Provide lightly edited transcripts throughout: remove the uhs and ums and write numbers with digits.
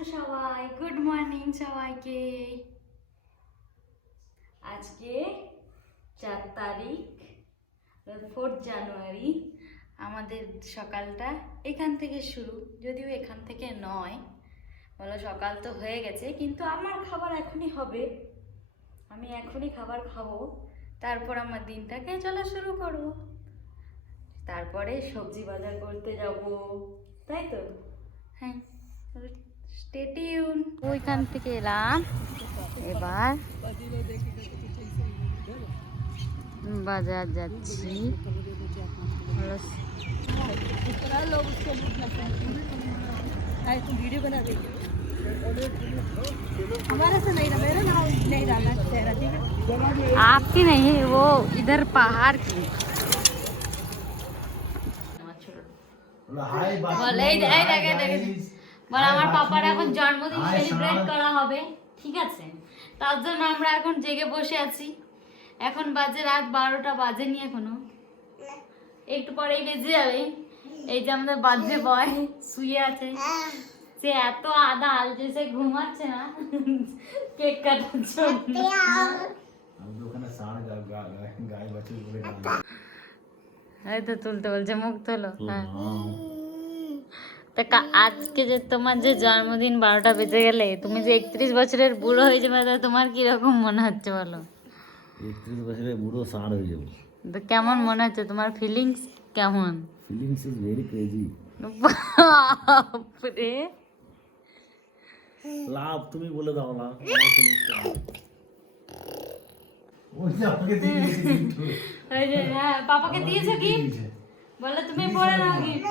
আছো সবাই? Good morning সবাইকে। আজকে 4 তারিখ 4 জানুয়ারি। আমাদের সকালটা এখান থেকে শুরু, যদিও এখান থেকে নয়, বলো সকাল তো হয়ে গেছে, কিন্তু আমার খাবার এখনই হবে। আমি এখনই খাবার খাবো, তারপর আমার দিনটাকে চলা শুরু করব। তারপরে সবজি বাজার করতে যাব, তাই তো? হ্যাঁ, স্টে টিউন। ওইখান থেকে এলাম, এবার বাজার যাচ্ছি। आपकी नहीं, वो इधर पहाड़ की। আমার পাপার এখন জন্মদিন সেলিব্রেট করা হবে, ঠিক আছে? তার জন্য আমরা এখন জেগে বসে আছি। এখন বাজে রাত 12টা বাজেনি এখনো, একটু পরেই বেজে যাবে। এই যে আমাদের বাজে বয় শুয়ে আছে, সে এত আদা আলছে, সে ঘুমাচ্ছে না কেক কাটার জন্য। এই তো তুলতে বলছে, মুখ তোলো। হ্যাঁ, আজকে যে তোমার যে জন্মদিন 12টা বেজে গেলে, তুমি যে 31 বছরের বুড়ো হয়ে যাবে, তোমার কিরকম মনে হচ্ছে বলো? 31 বছরের বুড়ো ষাঁড় হয়ে যাবে। তো কেমন মনে হচ্ছে, তোমার ফিলিংস কেমন? Feelings is very crazy. বাপরে, লাভ তুমি বলে দাও না। পাপাকে দিয়েছো গিফট? বলো তুমি পরে নাও গিফট।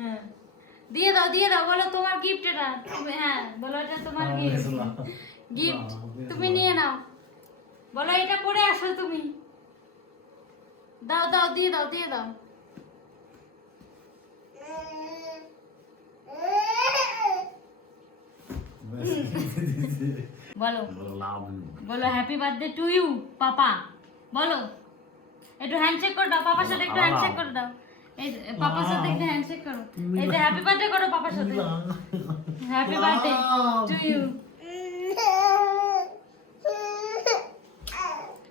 হ্যাঁ, দিয়ে দাও দিয়ে দাও, বলো তোমার গিফট এটা। হ্যাঁ বলো, এটা তোমার গিফট। গিফট তুমি নিয়ে নাও, বলো এটা পরে আসো তুমি। দাও দাও, দিয়ে দাও দিয়ে দাও। বলো বলো হ্যাপি বার্থডে টু ইউ পাপা। বলো, একটু হ্যান্ডশেক করে দাও পাপার সাথে, একটু হ্যান্ডশেক করে দাও। এই যে পাপার সাথে একটু হ্যান্ডশেক করো। এই যে হ্যাপি বার্থডে করো পাপার সাথে। Happy birthday to you.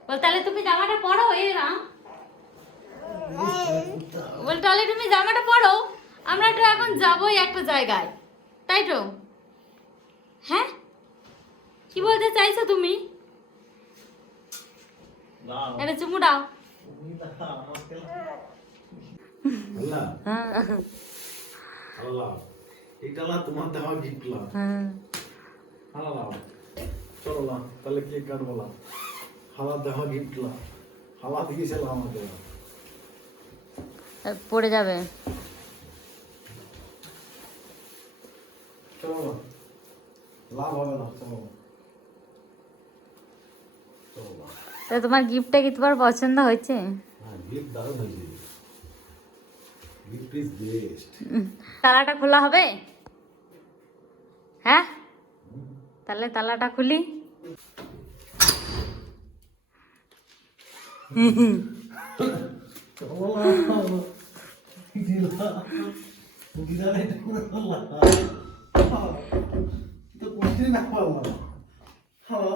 বল তাহলে তুমি জামাটা পরো। এই রাম বল, তাহলে তুমি জামাটা পরো, আমরা তো এখন যাবোই একটা জায়গায়, তাই তো? হ্যাঁ, কি বলতে চাইছো তুমি? এটা চুমু দাও। এটা না তোমার দেওয়া গিফট লা। হালা লাও, চলো না তাহলে কেক কাটবো না। হালা দেওয়া গিফট লা, হালা দিয়েছিল আমাকে। পড়ে যাবে। চলো না, লাভ হবে না, চলো না। তা তোমার গিফটটা কি তোমার পছন্দ হয়েছে? হ্যাঁ, গিফট দারুণ হয়েছে। Gift is best. তালাটা খোলা হবে? হ্যাঁ, তাহলে তালাটা খুলি। Hello.